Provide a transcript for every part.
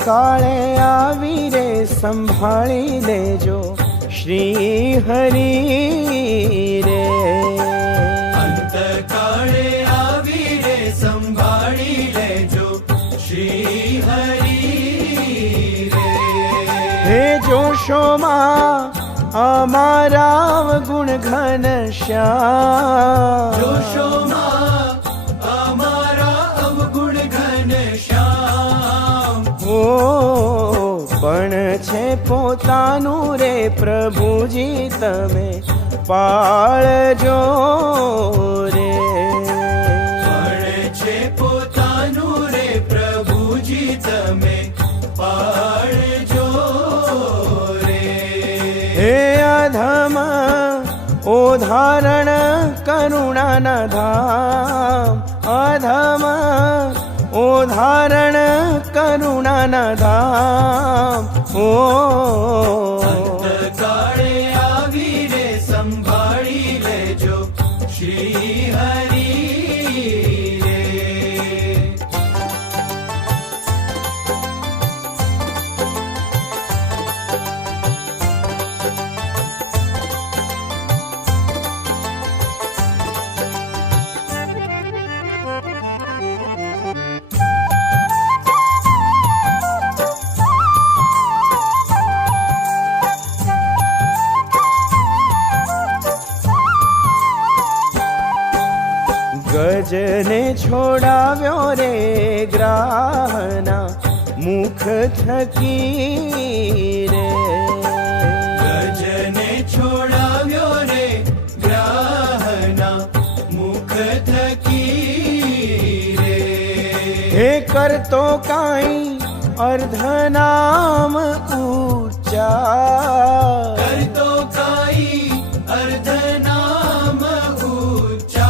કાળે આવી રે સંભાળી લેજો શ્રી હરિ રે. અંતકાળે આવી રે સંભાળી લેજો શ્રી હરિ રે. હે જોશોમાં અમારા ગુણ ઘન શ્યામ, જોશોમાં અમારા અવગુણ ઘન શ્યામ. પણ છે પોતાનું રે પ્રભુજી તમે પાળજો રે. પણ છે પોતાનું રે પ્રભુજી તમે પાળજો રે. હે અધમ ઉદાહરણ કરુણાના ધામ, અધમ ઉદાહરણ કરુણાના ધામ. અંતકાળે આવી રે સંભાળી લેજો શ્રી હરિ રે. ગજને છોડાવ્યો રે ગ્રાહના મુખ થકી રે. ગજને છોડાવ્યો રે ગ્રાહના મુખ થકી રે. હે કરતો કાંઈ અર્ધનામ ઉચ્ચાર, કરતો કાઈ અર્ધનામ ઉચ્ચાર.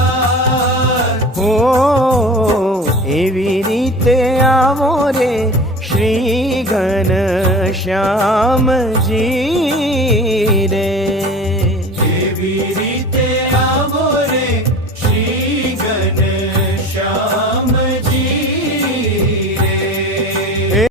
એવી રીતે આવો રે શ્રી ઘન શ્યામજી